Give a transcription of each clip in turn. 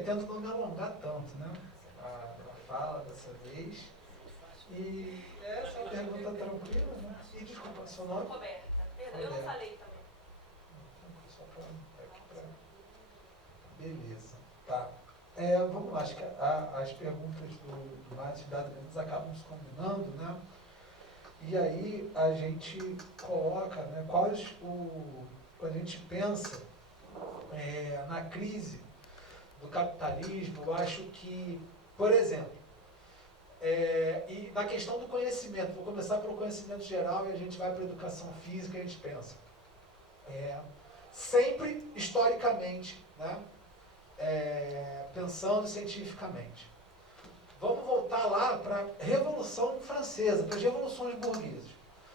prometendo não me alongar tanto, né? A fala dessa vez. E essa é a pergunta tranquila, né? E desculpa, seu nome? Roberta. Perdão, eu não falei também. Só para aqui para. Beleza. Tá. Vamos lá, acho que as perguntas do Márcio e da Adriana acabam se combinando, né? E aí a gente coloca, né, quando a gente pensa na crise do capitalismo, eu acho que, por exemplo, e na questão do conhecimento, vou começar pelo conhecimento geral e a gente vai para a educação física e a gente pensa. Sempre, historicamente, né, pensando cientificamente. Vamos voltar lá para a Revolução Francesa, para as revoluções burguesas.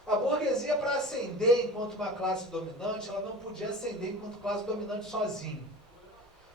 A burguesia, para ascender enquanto uma classe dominante, ela não podia ascender enquanto classe dominante sozinha.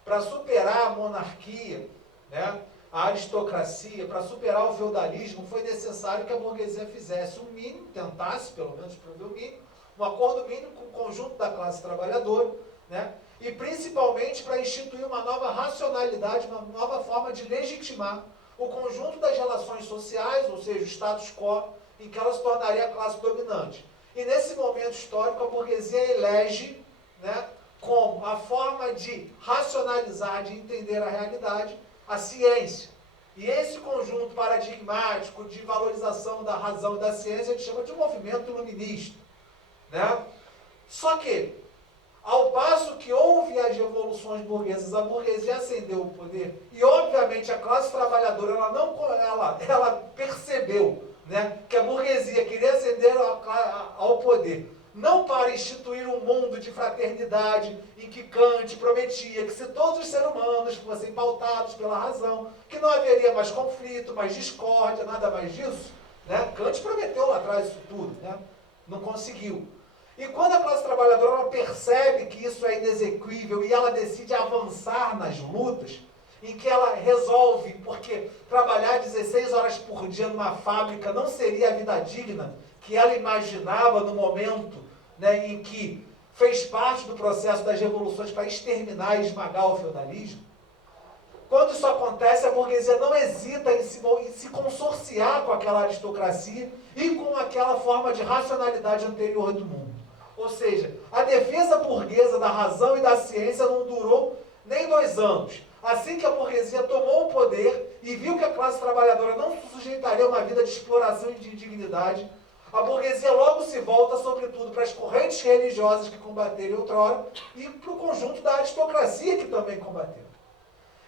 Para superar a monarquia, né, a aristocracia, para superar o feudalismo, foi necessário que a burguesia fizesse um mínimo, tentasse pelo menos prover o mínimo, um acordo mínimo com o conjunto da classe trabalhadora, né, e principalmente para instituir uma nova racionalidade, uma nova forma de legitimar o conjunto das relações sociais, ou seja, o status quo, em que ela se tornaria a classe dominante. E nesse momento histórico, a burguesia elege, né, como a forma de racionalizar, de entender a realidade, a ciência. E esse conjunto paradigmático de valorização da razão e da ciência, a gente chama de movimento iluminista, né? Só que, ao passo que houve as revoluções burguesas, a burguesia ascendeu o poder, e obviamente a classe trabalhadora ela percebeu, né, que a burguesia queria ascender ao poder, não para instituir um mundo de fraternidade em que Kant prometia que se todos os seres humanos fossem pautados pela razão, que não haveria mais conflito, mais discórdia, nada mais disso, né? Kant prometeu lá atrás isso tudo, né? Não conseguiu. E quando a classe trabalhadora ela percebe que isso é inexequível e ela decide avançar nas lutas, em que ela resolve, porque trabalhar 16 horas por dia numa fábrica não seria a vida digna que ela imaginava no momento, né, em que fez parte do processo das revoluções para exterminar e esmagar o feudalismo. Quando isso acontece, a burguesia não hesita em se consorciar com aquela aristocracia e com aquela forma de racionalidade anterior do mundo. Ou seja, a defesa burguesa da razão e da ciência não durou nem 2 anos. Assim que a burguesia tomou o poder e viu que a classe trabalhadora não se sujeitaria a uma vida de exploração e de indignidade, a burguesia logo se volta, sobretudo, para as correntes religiosas que combateram outrora e para o conjunto da aristocracia que também combateu.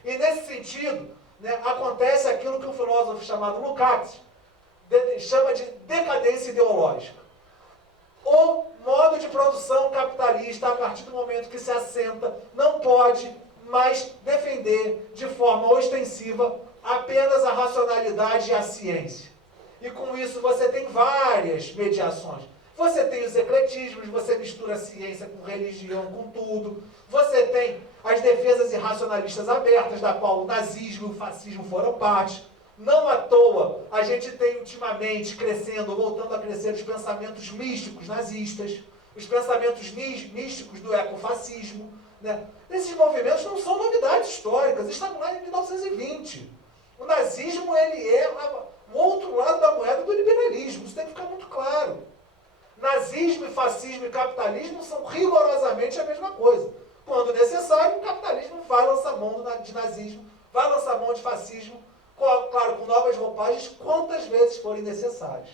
E nesse sentido, né, acontece aquilo que um filósofo chamado Lukács chama de decadência ideológica. O modo de produção capitalista, a partir do momento que se assenta, não pode mais defender de forma ostensiva apenas a racionalidade e a ciência. E com isso você tem várias mediações. Você tem os ecletismos, você mistura ciência com religião, com tudo. Você tem as defesas irracionalistas abertas, da qual o nazismo e o fascismo foram parte. Não à toa, a gente tem ultimamente crescendo, voltando a crescer, os pensamentos místicos nazistas, os pensamentos místicos do ecofascismo, né? Esses movimentos não são novidades históricas, estavam lá em 1920. O nazismo ele é o outro lado da moeda do liberalismo, isso tem que ficar muito claro. Nazismo, fascismo e capitalismo são rigorosamente a mesma coisa. Quando necessário, o capitalismo vai lançar mão de nazismo, vai lançar mão de fascismo, claro, com novas roupagens, quantas vezes forem necessárias.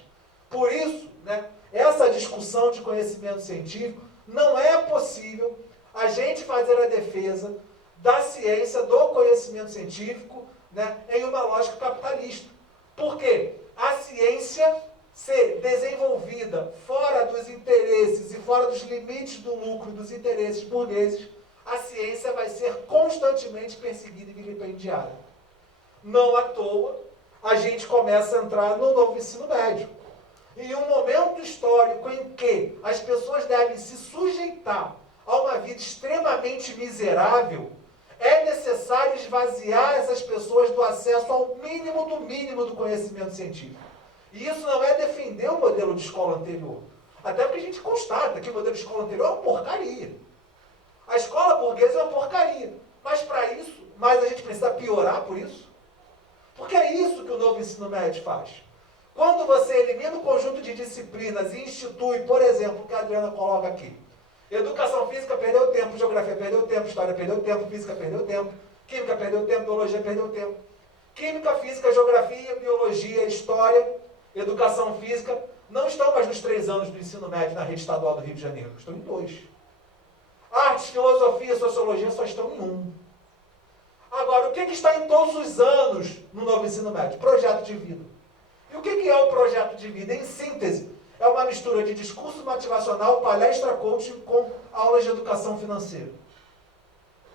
Por isso, né, essa discussão de conhecimento científico, não é possível a gente fazer a defesa da ciência, do conhecimento científico, né, em uma lógica capitalista. Por quê? A ciência ser desenvolvida fora dos interesses e fora dos limites do lucro e dos interesses burgueses, a ciência vai ser constantemente perseguida e vilipendiada. Não à toa, a gente começa a entrar no novo ensino médio. Em um momento histórico em que as pessoas devem se sujeitar a uma vida extremamente miserável, é necessário esvaziar essas pessoas do acesso ao mínimo do conhecimento científico. E isso não é defender o modelo de escola anterior. Até porque a gente constata que o modelo de escola anterior é uma porcaria. A escola burguesa é uma porcaria. Mas para isso, mas a gente precisa piorar por isso? Porque é isso que o novo ensino médio faz. Quando você elimina o conjunto de disciplinas e institui, por exemplo, o que a Adriana coloca aqui. Educação física perdeu tempo, geografia perdeu tempo, história perdeu tempo, física perdeu tempo, química perdeu tempo, biologia perdeu tempo. Química, física, geografia, biologia, história, educação física não estão mais nos 3 anos do ensino médio na rede estadual do Rio de Janeiro, estão em 2. Artes, filosofia e sociologia só estão em 1. Agora, o que está em todos os anos no novo ensino médio? Projeto de vida. E o que é o projeto de vida? Em síntese, é uma mistura de discurso motivacional, palestra coaching com aulas de educação financeira.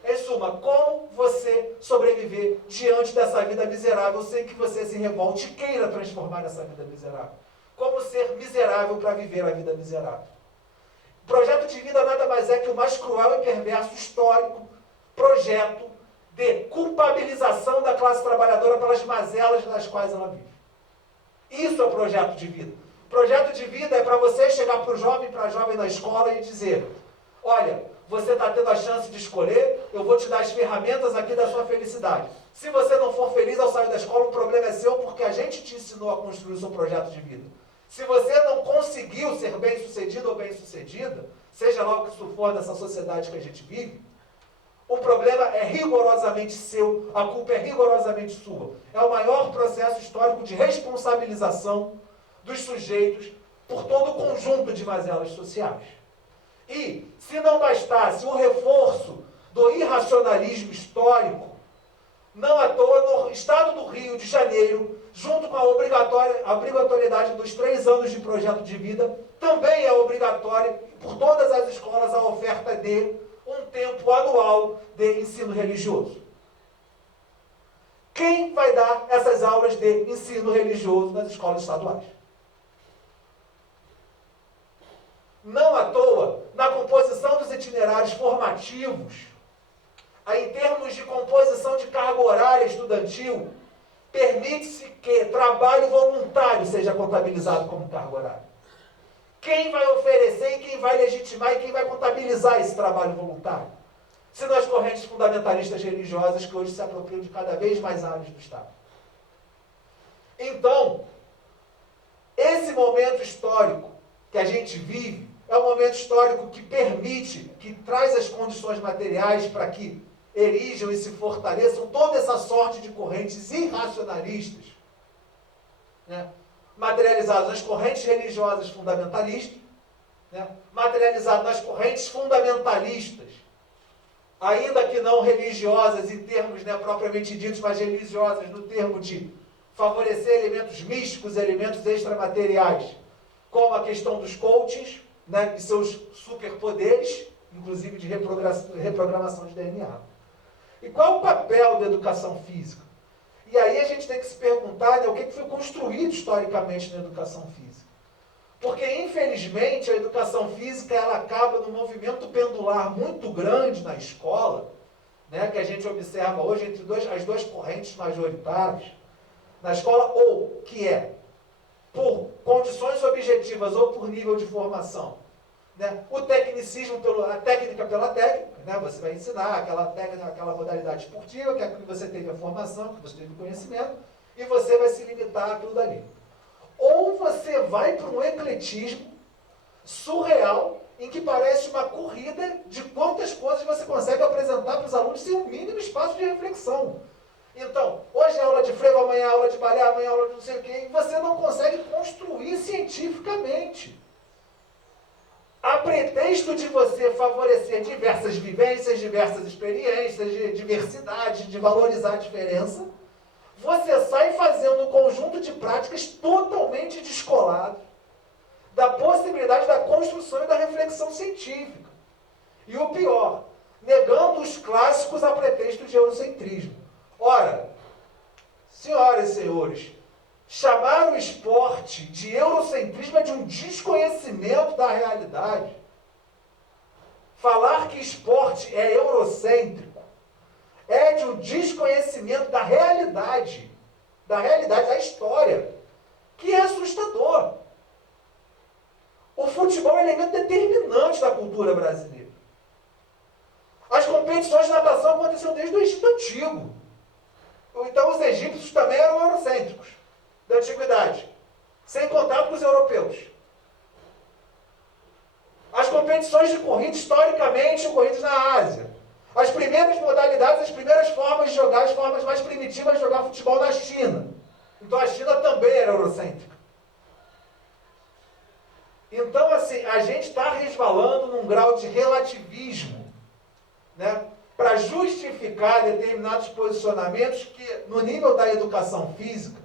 Em suma, como você sobreviver diante dessa vida miserável sem que você se revolte e queira transformar essa vida miserável? Como ser miserável para viver a vida miserável? O projeto de vida nada mais é que o mais cruel e perverso histórico projeto de culpabilização da classe trabalhadora pelas mazelas nas quais ela vive. Isso é o projeto de vida. O projeto de vida é para você chegar para o jovem, para a jovem na escola e dizer: olha, você está tendo a chance de escolher, eu vou te dar as ferramentas aqui da sua felicidade. Se você não for feliz ao sair da escola, o problema é seu, porque a gente te ensinou a construir o seu projeto de vida. Se você não conseguiu ser bem-sucedido ou bem-sucedida, seja lá o que isso for nessa sociedade que a gente vive, o problema é rigorosamente seu, a culpa é rigorosamente sua. É o maior processo histórico de responsabilização dos sujeitos por todo o conjunto de mazelas sociais. E, se não bastasse o reforço do irracionalismo histórico, não à toa, no estado do Rio de Janeiro, junto com a obrigatoriedade dos 3 anos de projeto de vida, também é obrigatória por todas as escolas a oferta de um tempo anual de ensino religioso. Quem vai dar essas aulas de ensino religioso nas escolas estaduais? Não à toa, na composição dos itinerários formativos, em termos de composição de carga horária estudantil, permite-se que trabalho voluntário seja contabilizado como carga horária. Quem vai oferecer e quem vai legitimar e quem vai contabilizar esse trabalho voluntário? Senão as correntes fundamentalistas religiosas que hoje se apropriam de cada vez mais áreas do Estado. Então, esse momento histórico que a gente vive é um momento histórico que permite, que traz as condições materiais para que erijam e se fortaleçam toda essa sorte de correntes irracionalistas, né? Materializado nas correntes religiosas fundamentalistas, né? Materializado nas correntes fundamentalistas, ainda que não religiosas em termos, né, propriamente ditos, mas religiosas no termo de favorecer elementos místicos, elementos extramateriais, como a questão dos coachings, né, e seus superpoderes, inclusive de reprogramação de DNA. E qual é o papel da educação física? E aí a gente tem que se perguntar, né, o que foi construído historicamente na educação física. Porque, infelizmente, a educação física ela acaba num movimento pendular muito grande na escola, né, que a gente observa hoje entre as duas correntes majoritárias na escola, ou que é por condições objetivas ou por nível de formação, né, o tecnicismo, a técnica pela técnica, né, você vai ensinar aquela técnica, aquela modalidade esportiva, que é que você teve a formação, que você teve o conhecimento, e você vai se limitar àquilo dali. Ou você vai para um ecletismo surreal, em que parece uma corrida de quantas coisas você consegue apresentar para os alunos sem um mínimo espaço de reflexão. Então, hoje é aula de frevo, amanhã é aula de balé, amanhã é aula de não sei o quê, e você não consegue construir cientificamente. A pretexto de você favorecer diversas vivências, diversas experiências, de diversidade, de valorizar a diferença, você sai fazendo um conjunto de práticas totalmente descolado da possibilidade da construção e da reflexão científica. E o pior, negando os clássicos a pretexto de eurocentrismo. Ora, senhoras e senhores, chamar o esporte de eurocentrismo é de um desconhecimento da realidade. Falar que esporte é eurocêntrico é de um desconhecimento da realidade da história, que é assustador. O futebol é um elemento determinante da cultura brasileira. As competições de natação aconteciam desde o Egito Antigo. Então os egípcios também eram eurocêntricos, da antiguidade, sem contato com os europeus. As competições de corrida, historicamente, ocorridas na Ásia. As primeiras modalidades, as primeiras formas de jogar, as formas mais primitivas de jogar futebol na China. Então a China também era eurocêntrica. Então, assim, a gente está resvalando num grau de relativismo, né, para justificar determinados posicionamentos que, no nível da educação física,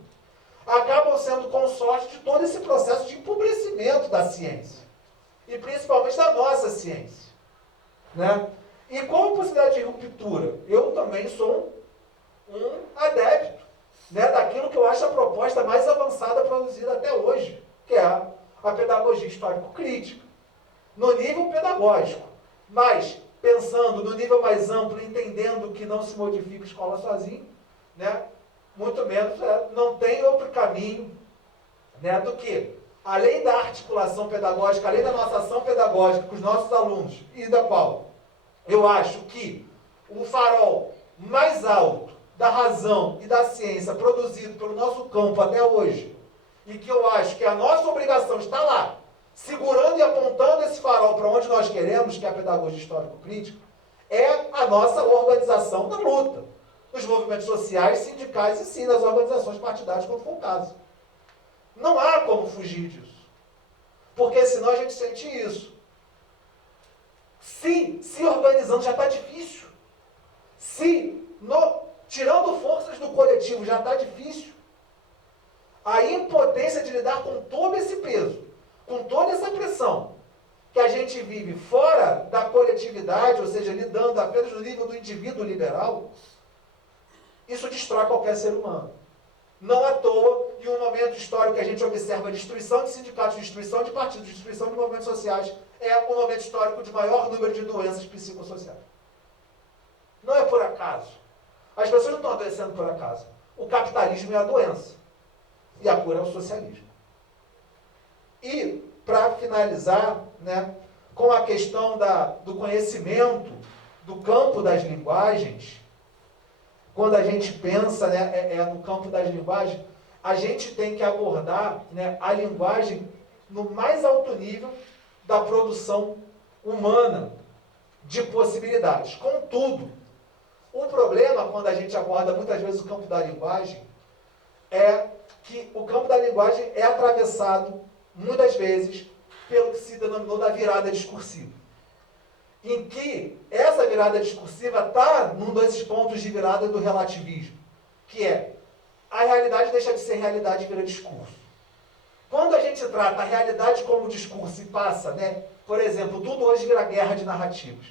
acabam sendo consorte de todo esse processo de empobrecimento da ciência. E principalmente da nossa ciência. Né? E qual a possibilidade de ruptura? Eu também sou um adepto, né, daquilo que eu acho a proposta mais avançada produzida até hoje, que é a pedagogia histórico-crítica, no nível pedagógico. Mas, pensando no nível mais amplo, entendendo que não se modifica a escola sozinho, né, muito menos, não tem outro caminho, né, do que, além da articulação pedagógica, além da nossa ação pedagógica com os nossos alunos, e da qual eu acho que o farol mais alto da razão e da ciência produzido pelo nosso campo até hoje, e que eu acho que a nossa obrigação está lá, segurando e apontando esse farol para onde nós queremos, que é a pedagogia histórico-crítica, é a nossa organização da luta, nos movimentos sociais, sindicais e sim nas organizações partidárias, quando for o caso. Não há como fugir disso, porque senão a gente sente isso. Se organizando já está difícil, tirando forças do coletivo já está difícil, a impotência de lidar com todo esse peso, com toda essa pressão que a gente vive fora da coletividade, ou seja, lidando apenas no nível do indivíduo liberal, isso destrói qualquer ser humano. Não à toa, em um momento histórico que a gente observa a destruição de sindicatos, destruição de partidos, destruição de movimentos sociais, é um momento histórico de maior número de doenças psicossociais. Não é por acaso. As pessoas não estão adoecendo por acaso. O capitalismo é a doença. E a cura é o socialismo. E, para finalizar, né, com a questão do conhecimento do campo das linguagens, quando a gente pensa, né, no campo das linguagens, a gente tem que abordar, né, a linguagem no mais alto nível da produção humana de possibilidades. Contudo, o problema, quando a gente aborda muitas vezes o campo da linguagem, é que o campo da linguagem é atravessado, muitas vezes, pelo que se denominou da virada discursiva. Em que essa virada discursiva está num desses pontos de virada do relativismo, que é a realidade deixa de ser realidade e vira discurso. Quando a gente trata a realidade como discurso e passa, né, por exemplo, tudo hoje vira guerra de narrativas.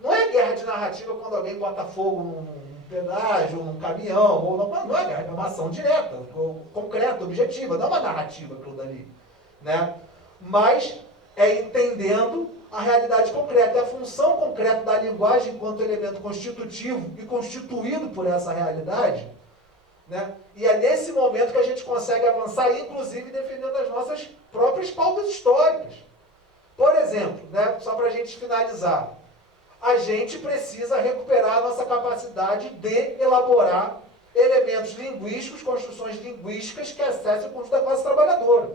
Não é guerra de narrativa quando alguém bota fogo num pedágio, num caminhão, ou não é guerra, é uma ação direta, concreta, objetiva, não é uma narrativa aquilo dali. Né? Mas é entendendo a realidade concreta, é a função concreta da linguagem enquanto elemento constitutivo e constituído por essa realidade, né? E é nesse momento que a gente consegue avançar, inclusive defendendo as nossas próprias pautas históricas. Por exemplo, né, só para a gente finalizar, a gente precisa recuperar a nossa capacidade de elaborar elementos linguísticos, construções linguísticas que acessem o conjunto da classe trabalhadora.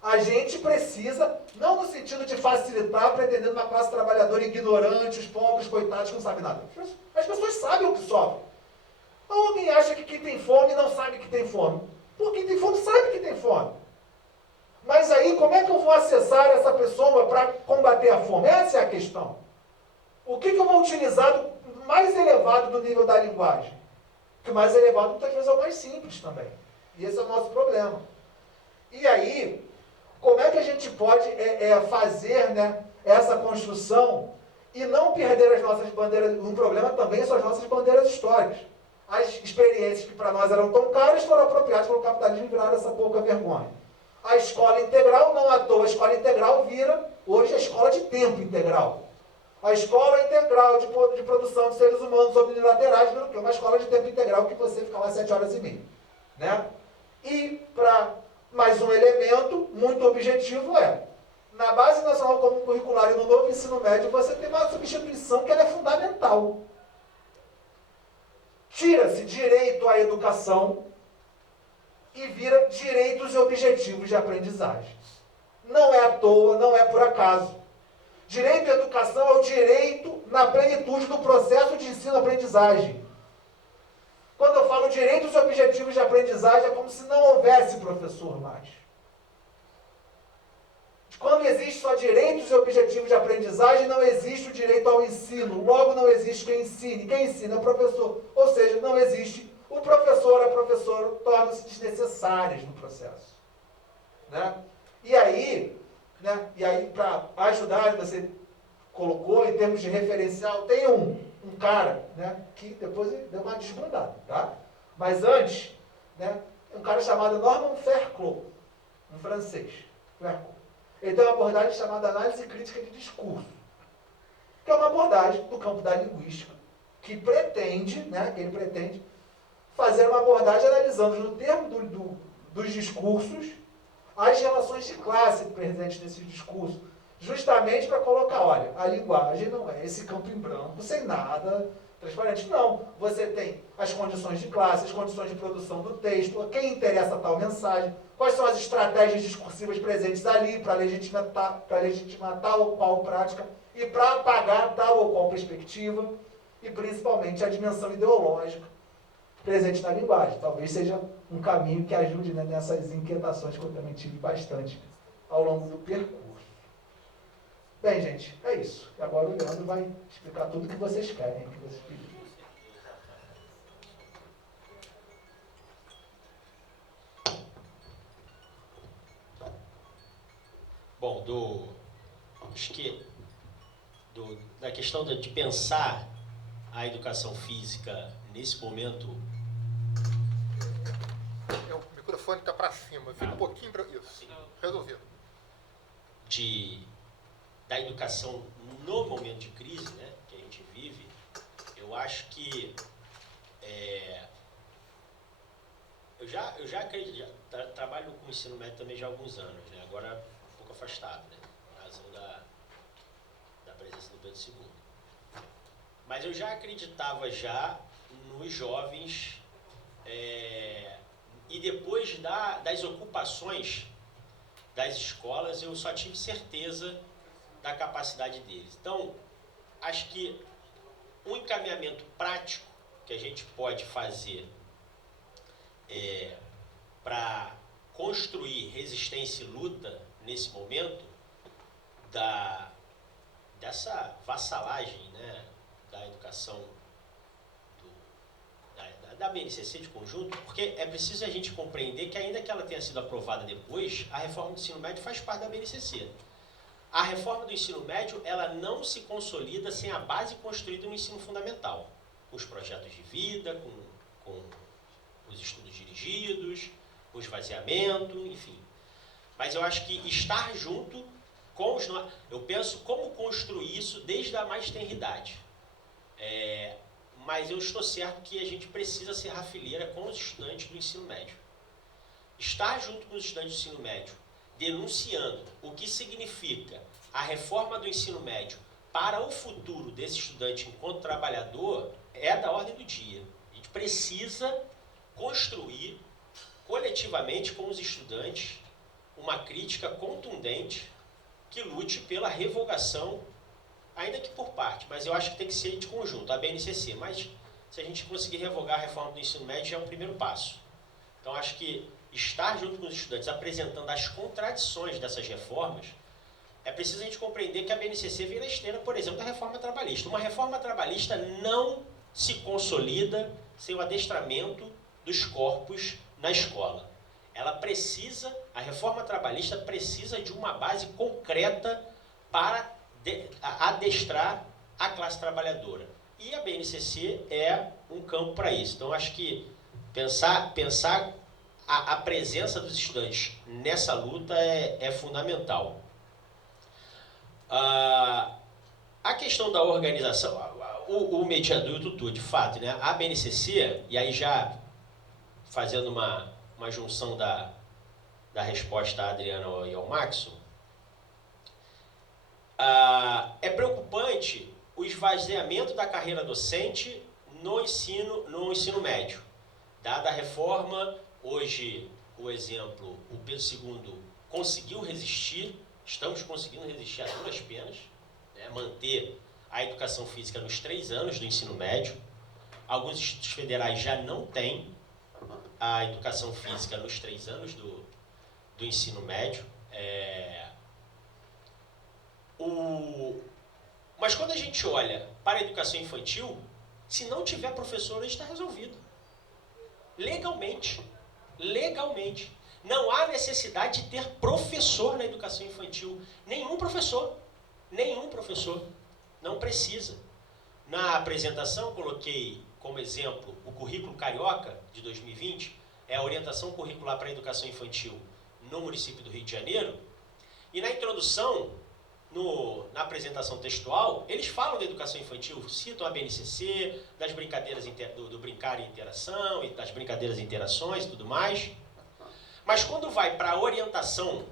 A gente precisa, não no sentido de facilitar, pretendendo uma classe trabalhadora ignorante, os pobres, coitados, que não sabem nada. As pessoas sabem o que sofrem. Alguém acha que quem tem fome não sabe que tem fome. Porque quem tem fome sabe que tem fome. Mas aí, como é que eu vou acessar essa pessoa para combater a fome? Essa é a questão. O que eu vou utilizar do mais elevado do nível da linguagem? Que o mais elevado muitas vezes é o mais simples também. E esse é o nosso problema. E aí, como é que a gente pode fazer, né, essa construção e não perder as nossas bandeiras? Um problema também são as nossas bandeiras históricas. As experiências que para nós eram tão caras foram apropriadas pelo capitalismo e viraram essa pouca vergonha. A escola integral, não à toa, a escola integral vira hoje a escola de tempo integral. A escola integral de produção de seres humanos unilaterais vira o quê? Uma escola de tempo integral que você fica lá 7 horas e meia. Né? E para mais um elemento muito objetivo Na Base Nacional Comum Curricular e no novo ensino médio, você tem uma substituição que ela é fundamental. Tira-se direito à educação e vira direitos e objetivos de aprendizagem. Não é à toa, não é por acaso. Direito à educação é o direito na plenitude do processo de ensino-aprendizagem. Quando eu falo direitos e objetivos de aprendizagem, é como se não houvesse professor mais. Quando existe só direitos e objetivos de aprendizagem, não existe o direito ao ensino. Logo, não existe quem ensine. Quem ensina é o professor. Ou seja, não existe o professor, a professora, tornam-se desnecessárias no processo. Né? E aí, para ajudar, você colocou em termos de referencial, tem um cara, né, que depois deu uma desbandada, tá? Mas antes, né, um cara chamado Norman Fairclough, um francês. Ele tem uma abordagem chamada análise crítica de discurso, que é uma abordagem do campo da linguística, que pretende, né, ele pretende fazer uma abordagem analisando no termo dos discursos as relações de classe presentes nesses discursos, justamente para colocar, olha, a linguagem não é esse campo em branco, sem nada transparente. Não, você tem as condições de classe, as condições de produção do texto, a quem interessa tal mensagem, quais são as estratégias discursivas presentes ali para legitimar tal ou qual prática e para apagar tal ou qual perspectiva, e principalmente a dimensão ideológica presente na linguagem. Talvez seja um caminho que ajude, né, nessas inquietações que eu também tive bastante ao longo do percurso. Bem, gente, é isso. E agora o Leandro vai explicar tudo o que vocês querem, que vocês pediram. Bom, da questão de pensar a educação física nesse momento. O microfone está para cima, fica um pouquinho para isso. Resolvido. Da educação no momento de crise, né, que a gente vive, eu acho que eu já acredito, trabalho com ensino médio também já há alguns anos, né, agora um pouco afastado, né, por razão da presença do Pedro II. Mas eu já acreditava já nos jovens e depois das ocupações das escolas, eu só tive certeza da capacidade deles. Então, acho que um encaminhamento prático que a gente pode fazer para construir resistência e luta nesse momento dessa vassalagem, né, da educação da BNCC de conjunto, porque é preciso a gente compreender que ainda que ela tenha sido aprovada depois, a reforma do ensino médio faz parte da BNCC. A reforma do ensino médio, ela não se consolida sem a base construída no ensino fundamental, com os projetos de vida, com os estudos dirigidos, o esvaziamento, enfim. Mas eu acho que estar junto com os... Eu penso como construir isso desde a mais tenridade. Mas eu estou certo que a gente precisa ser rafileira com os estudantes do ensino médio. Estar junto com os estudantes do ensino médio, denunciando o que significa a reforma do ensino médio para o futuro desse estudante enquanto trabalhador, é da ordem do dia. A gente precisa construir coletivamente com os estudantes uma crítica contundente que lute pela revogação, ainda que por parte, mas eu acho que tem que ser de conjunto, a BNCC. Mas se a gente conseguir revogar a reforma do ensino médio, já é um primeiro passo. Então acho que estar junto com os estudantes, apresentando as contradições dessas reformas, é preciso a gente compreender que a BNCC vem na esteira, por exemplo, da reforma trabalhista. Uma reforma trabalhista não se consolida sem o adestramento dos corpos na escola. A reforma trabalhista precisa de uma base concreta para adestrar a classe trabalhadora. E a BNCC é um campo para isso. Então, acho que pensar a presença dos estudantes nessa luta é fundamental. A questão da organização, o mediador e o tutor, de fato, né? A BNCC, e aí já fazendo uma junção da resposta à Adriana e ao Maxon, É preocupante o esvaziamento da carreira docente no ensino médio. Dada a reforma, hoje, o exemplo, o Pedro II conseguiu resistir, estamos conseguindo resistir a duras penas, né, manter a educação física nos 3 anos do ensino médio. Alguns institutos federais já não têm a educação física nos 3 anos do ensino médio. Mas quando a gente olha para a educação infantil, se não tiver professor, está resolvido. Legalmente. Não há necessidade de ter professor na educação infantil. Nenhum professor. Não precisa. Na apresentação, coloquei como exemplo o currículo carioca de 2020, é a orientação curricular para a educação infantil no município do Rio de Janeiro. E na introdução, na apresentação textual, eles falam da educação infantil, citam a BNCC, das brincadeiras do brincar e interação, e das brincadeiras e interações e tudo mais. Mas quando vai para a orientação,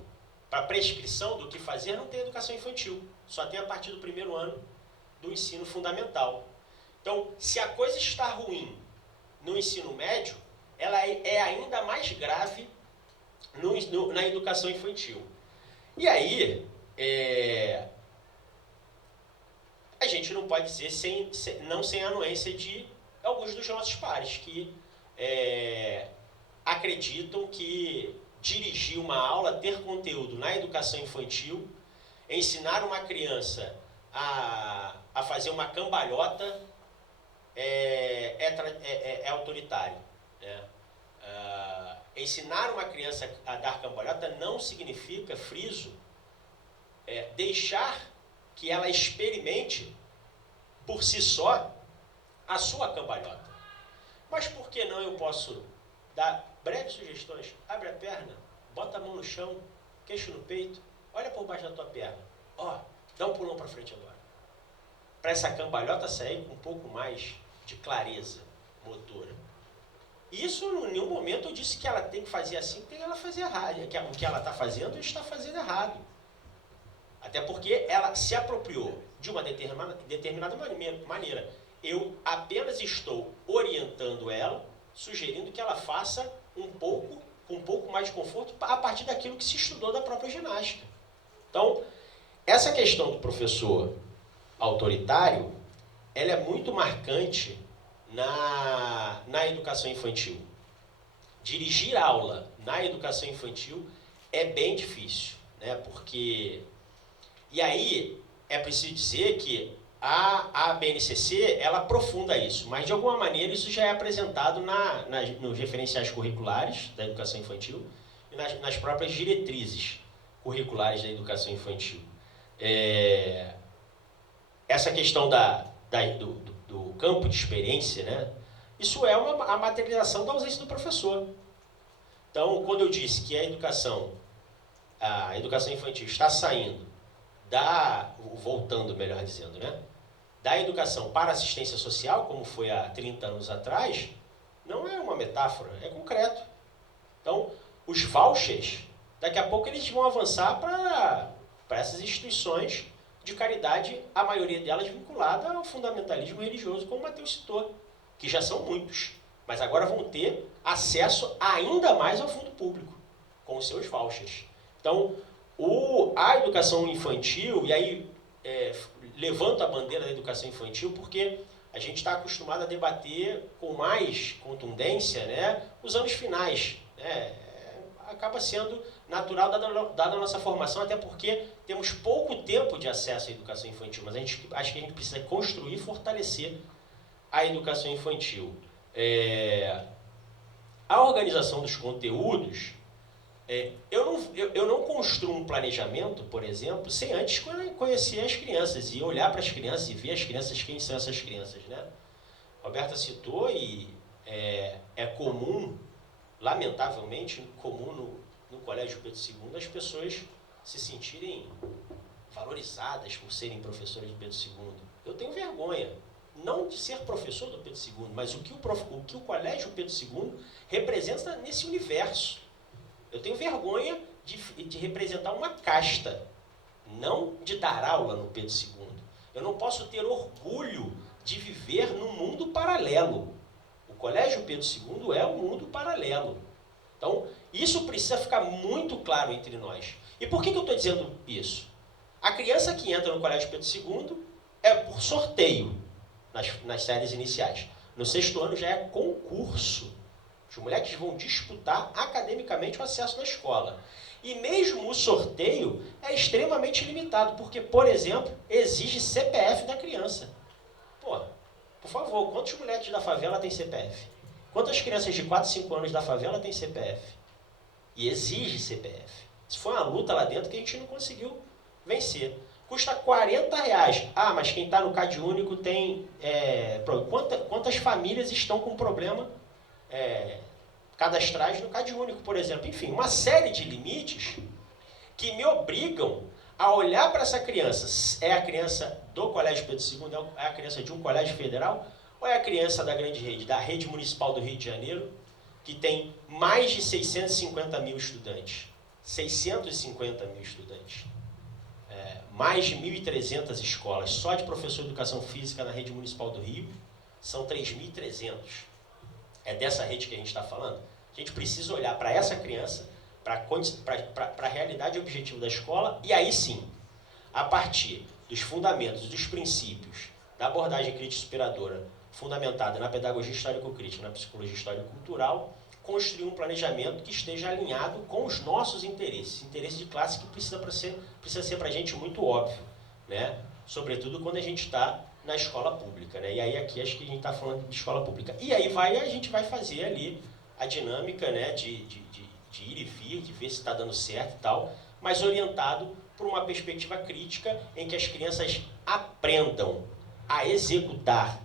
para a prescrição do que fazer, não tem educação infantil. Só tem a partir do 1º ano do ensino fundamental. Então, se a coisa está ruim no ensino médio, ela é ainda mais grave na educação infantil. E aí, a gente não pode dizer sem a anuência de alguns dos nossos pares que acreditam que dirigir uma aula, ter conteúdo na educação infantil, ensinar uma criança a fazer uma cambalhota é autoritário. Né? Ensinar uma criança a dar cambalhota não significa, friso, deixar que ela experimente por si só a sua cambalhota. Mas por que não eu posso dar breves sugestões? Abre a perna, bota a mão no chão, queixo no peito, olha por baixo da tua perna. Dá um pulão para frente agora. Para essa cambalhota sair com um pouco mais de clareza motora. Isso, em nenhum momento eu disse que ela tem que fazer assim, tem que ela fazer errado. O que ela está fazendo, está fazendo errado. Até porque ela se apropriou de uma determinada maneira. Eu apenas estou orientando ela, sugerindo que ela faça com um pouco mais de conforto a partir daquilo que se estudou da própria ginástica. Então, essa questão do professor autoritário, ela é muito marcante na educação infantil. Dirigir aula na educação infantil é bem difícil, né? Porque... E aí, é preciso dizer que a BNCC, ela aprofunda isso, mas de alguma maneira isso já é apresentado nos referenciais curriculares da educação infantil e nas próprias diretrizes curriculares da educação infantil. Essa questão do campo de experiência, né? Isso é a materialização da ausência do professor. Então, quando eu disse que a educação infantil está saindo voltando, melhor dizendo, né? Da educação para a assistência social, como foi há 30 anos atrás, não é uma metáfora, é concreto. Então, os vouchers, daqui a pouco eles vão avançar para essas instituições de caridade, a maioria delas vinculada ao fundamentalismo religioso, como o Matheus citou, que já são muitos, mas agora vão ter acesso ainda mais ao fundo público, com os seus vouchers. Então, a educação infantil, e aí levanto a bandeira da educação infantil porque a gente está acostumado a debater com mais contundência, né, os anos finais. Né? Acaba sendo natural, dada a nossa formação, até porque temos pouco tempo de acesso à educação infantil, mas acho que a gente precisa construir e fortalecer a educação infantil. A organização dos conteúdos, eu não construo um planejamento, por exemplo, sem antes conhecer as crianças e olhar para as crianças e ver as crianças, quem são essas crianças, né? Roberta citou e é comum, lamentavelmente, comum no Colégio Pedro II, as pessoas se sentirem valorizadas por serem professores de Pedro II. Eu tenho vergonha, não de ser professor do Pedro II, mas o que o Colégio Pedro II representa nesse universo. Eu tenho vergonha de representar uma casta não de dar aula no Pedro II. Eu não posso ter orgulho de viver num mundo paralelo. O Colégio Pedro II é um mundo paralelo. Então, isso precisa ficar muito claro entre nós. E por que eu estou dizendo isso? A criança que entra no Colégio Pedro II é por sorteio nas séries iniciais. No 6º ano já é concurso. Os moleques vão disputar academicamente o acesso na escola. E mesmo o sorteio é extremamente limitado, porque, por exemplo, exige CPF da criança. Pô, por favor, quantos moleques da favela têm CPF? Quantas crianças de 4, 5 anos da favela têm CPF? E exige CPF. Isso foi uma luta lá dentro que a gente não conseguiu vencer. Custa R$40. Ah, mas quem está no Cade Único tem... Quantas famílias estão com problema cadastrais no Cade Único, por exemplo? Enfim, uma série de limites que me obrigam a olhar para essa criança. É a criança do Colégio Pedro II? É a criança de um colégio federal? Ou é a criança da grande rede, da rede municipal do Rio de Janeiro, que tem mais de 650 mil estudantes? 650 mil estudantes. Mais de 1.300 escolas, só de professor de educação física na rede municipal do Rio, são 3.300. É dessa rede que a gente está falando? A gente precisa olhar para essa criança, para a realidade e objetivo da escola, e aí sim, a partir dos fundamentos, dos princípios, da abordagem crítica superadora, fundamentada na pedagogia histórico-crítica, na psicologia histórico-cultural, construir um planejamento que esteja alinhado com os nossos interesses. Interesse de classe que precisa ser para a gente muito óbvio, né? Sobretudo quando a gente está na escola pública, né? E aí aqui acho que a gente está falando de escola pública. E aí a gente vai fazer ali a dinâmica, né, de ir e vir, de ver se está dando certo e tal, mas orientado por uma perspectiva crítica em que as crianças aprendam a executar